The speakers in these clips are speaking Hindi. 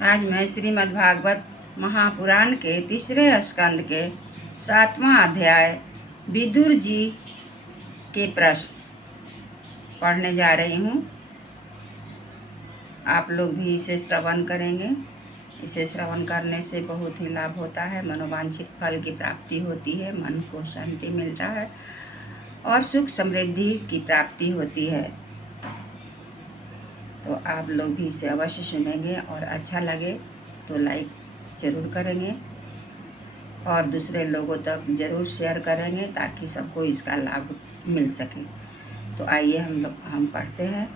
आज मैं श्रीमद् भागवत महापुराण के तीसरे स्कंद के 7वां अध्याय विदुर जी के प्रश्न पढ़ने जा रही हूँ। आप लोग भी इसे श्रवण करेंगे। इसे श्रवण करने से बहुत ही लाभ होता है, मनोवांछित फल की प्राप्ति होती है, मन को शांति मिलता है और सुख समृद्धि की प्राप्ति होती है। तो आप लोग भी इसे अवश्य सुनेंगे और अच्छा लगे तो लाइक ज़रूर करेंगे और दूसरे लोगों तक ज़रूर शेयर करेंगे ताकि सबको इसका लाभ मिल सके। तो आइए हम पढ़ते हैं।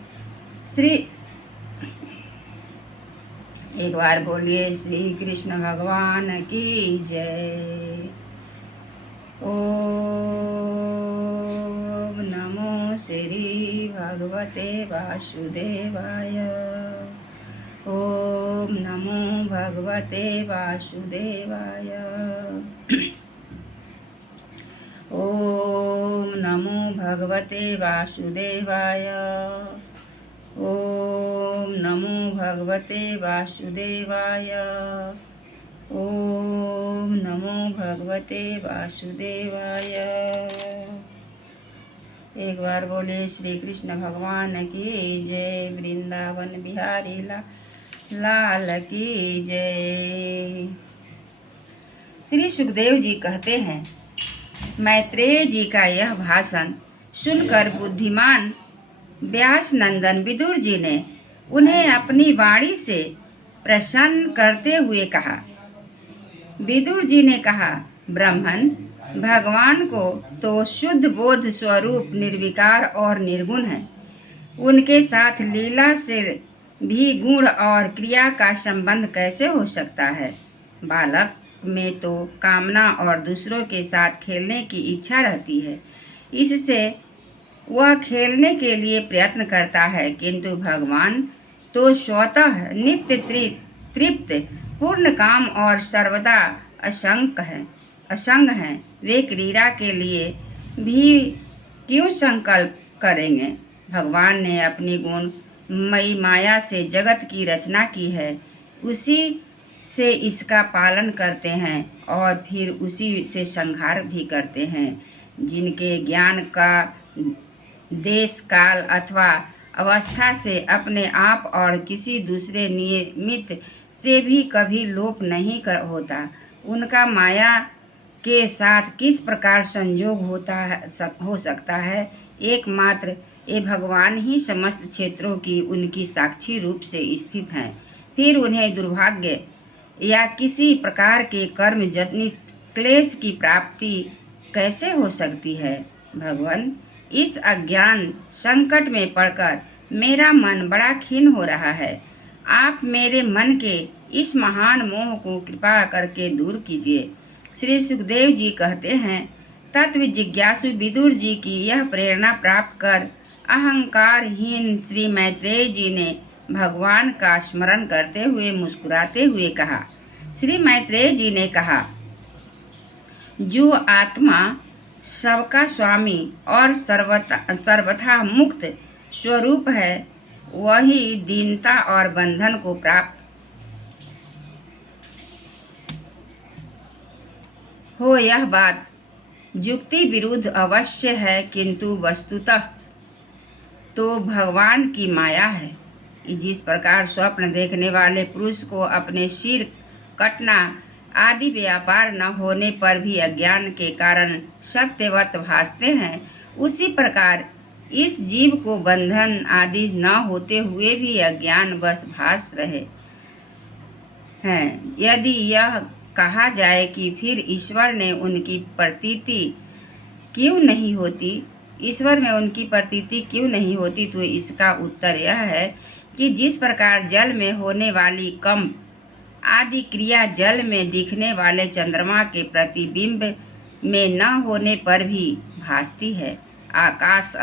एक बार बोलिए श्री कृष्ण भगवान की जय। ओम नमो श्री भगवते वासुदेवाय। ओम नमो भगवते वासुदेवाय। ओम नमो भगवते वासुदेवाय। ओम नमो भगवते वासुदेवाय। ओम नमो भगवते वासुदेवाय। एक बार बोले श्री कृष्ण भगवान की जय। वृंदावन बिहारी लाल की जय। श्री सुखदेव जी कहते हैं, मैत्रेय जी का यह भाषण सुनकर बुद्धिमान व्यास नंदन विदुर जी ने उन्हें अपनी वाणी से प्रसन्न करते हुए कहा। विदुर जी ने कहा, ब्रह्मन भगवान को तो शुद्ध बोध स्वरूप निर्विकार और निर्गुण है। उनके साथ लीला से भी गुण और क्रिया का संबंध कैसे हो सकता है। बालक में तो कामना और दूसरों के साथ खेलने की इच्छा रहती है, इससे वह खेलने के लिए प्रयत्न करता है, किंतु भगवान तो स्वतः नित्य तृप्त पूर्ण काम और सर्वदा असंग हैं। वे क्रीड़ा के लिए भी क्यों संकल्प करेंगे। भगवान ने अपनी गुणमयी माया से जगत की रचना की है, उसी से इसका पालन करते हैं और फिर उसी से संहार भी करते हैं। जिनके ज्ञान का देश काल अथवा अवस्था से अपने आप और किसी दूसरे निमित्त से भी कभी लोप नहीं होता, उनका माया के साथ किस प्रकार संयोग हो सकता है। एकमात्र ये भगवान ही समस्त क्षेत्रों की उनकी साक्षी रूप से स्थित हैं। फिर उन्हें दुर्भाग्य या किसी प्रकार के कर्म जनित क्लेश की प्राप्ति कैसे हो सकती है। भगवान, इस अज्ञान संकट में पड़कर मेरा मन बड़ा खिन्न हो रहा है। आप मेरे मन के इस महान मोह को कृपा करके दूर कीजिए। श्री सुखदेव जी कहते हैं, तत्व जिज्ञासु विदुर जी की यह प्रेरणा प्राप्त कर अहंकारहीन श्री मैत्रेय जी ने भगवान का स्मरण करते हुए मुस्कुराते हुए कहा। श्री मैत्रेय जी ने कहा, जो आत्मा सबका स्वामी और सर्वथा मुक्त स्वरूप है, वही दीनता और बंधन को प्राप्त हो। यह बात युक्ति विरुद्ध अवश्य है, किंतु वस्तुतः तो भगवान की माया है। जिस प्रकार स्वप्न देखने वाले पुरुष को अपने सिर कटना आदि व्यापार न होने पर भी अज्ञान के कारण सत्यवत भासते हैं, उसी प्रकार इस जीव को बंधन आदि न होते हुए भी अज्ञान बस भास रहे हैं। यदि यह कहा जाए कि फिर ईश्वर में उनकी प्रतीति क्यों नहीं होती, तो इसका उत्तर यह है कि जिस प्रकार जल में होने वाली कंप आदि क्रिया जल में दिखने वाले चंद्रमा के प्रतिबिंब में न होने पर भी भासती है। आकाश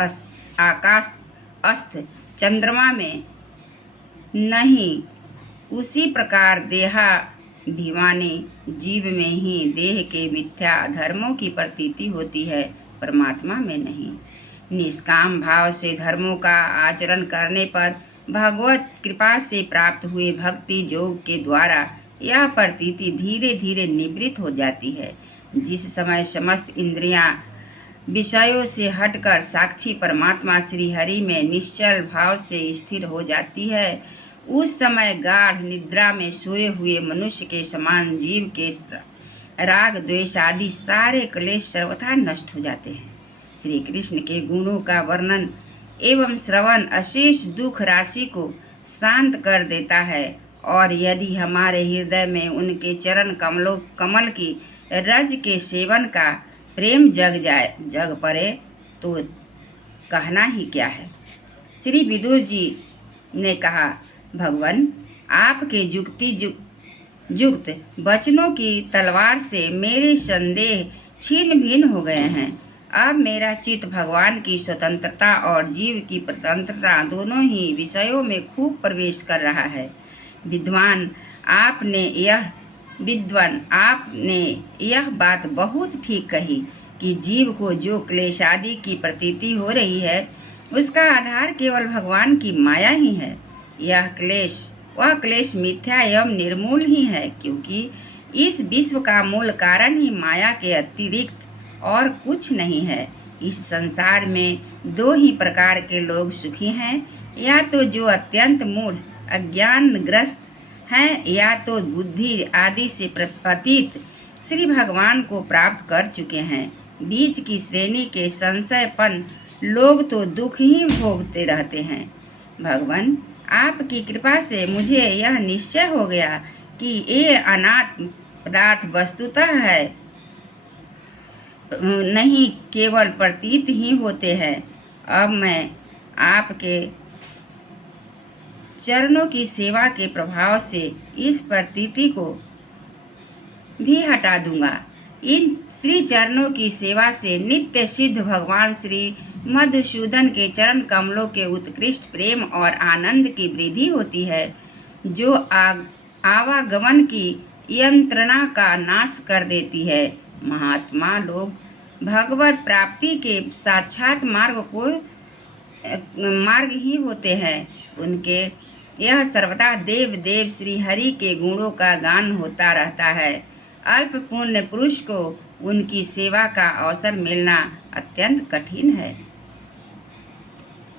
अस्त चंद्रमा में नहीं, उसी प्रकार देहाभिमानी जीव में ही देह के मिथ्या धर्मों की प्रतीति होती है, परमात्मा में नहीं। निष्काम भाव से धर्मों का आचरण करने पर भगवत कृपा से प्राप्त हुए भक्ति योग के द्वारा यह प्रतीति धीरे धीरे निवृत्त हो जाती है। जिस समय समस्त इंद्रियां विषयों से हटकर साक्षी परमात्मा श्री हरि में निश्चल भाव से स्थिर हो जाती है, उस समय गाढ़ निद्रा में सोए हुए मनुष्य के समान जीव के राग द्वेष आदि सारे क्लेश सर्वथा नष्ट हो जाते हैं। श्री कृष्ण के गुणों का वर्णन एवं श्रवण अशेष दुख राशि को शांत कर देता है, और यदि हमारे हृदय में उनके चरण कमल की रज के सेवन का प्रेम जग पड़े तो कहना ही क्या है। श्री विदुर जी ने कहा, भगवान, आपके युक्त वचनों की तलवार से मेरे संदेह छीन भिन्न हो गए हैं। अब मेरा चित्त भगवान की स्वतंत्रता और जीव की स्वतंत्रता दोनों ही विषयों में खूब प्रवेश कर रहा है। विद्वान, आपने यह बात बहुत ठीक कही कि जीव को जो क्लेश आदि की प्रतीति हो रही है, उसका आधार केवल भगवान की माया ही है। वह क्लेश मिथ्या एवं निर्मूल ही है, क्योंकि इस विश्व का मूल कारण ही माया के अतिरिक्त और कुछ नहीं है। इस संसार में दो ही प्रकार के लोग सुखी हैं, या तो जो अत्यंत मूढ़ अज्ञानग्रस्त हैं, या तो बुद्धि आदि से पतित श्री भगवान को प्राप्त कर चुके हैं। बीच की श्रेणी के संशयपन लोग तो दुख ही भोगते रहते हैं। भगवान, आपकी कृपा से मुझे यह निश्चय हो गया कि ये अनात्म पदार्थ वस्तुतः है नहीं, केवल प्रतीत ही होते हैं। अब मैं आपके चरणों की सेवा के प्रभाव से इस प्रतीति को भी हटा दूंगा। इन श्री चरणों की सेवा से नित्य सिद्ध भगवान श्री मधुसूदन के चरण कमलों के उत्कृष्ट प्रेम और आनंद की वृद्धि होती है, जो आवागमन की यंत्रणा का नाश कर देती है। महात्मा लोग भगवत प्राप्ति के साक्षात मार्ग ही होते हैं। उनके यह सर्वदा देव श्री हरि के गुणों का गान होता रहता है। अल्प पुण्य पुरुष को उनकी सेवा का अवसर मिलना अत्यंत कठिन है।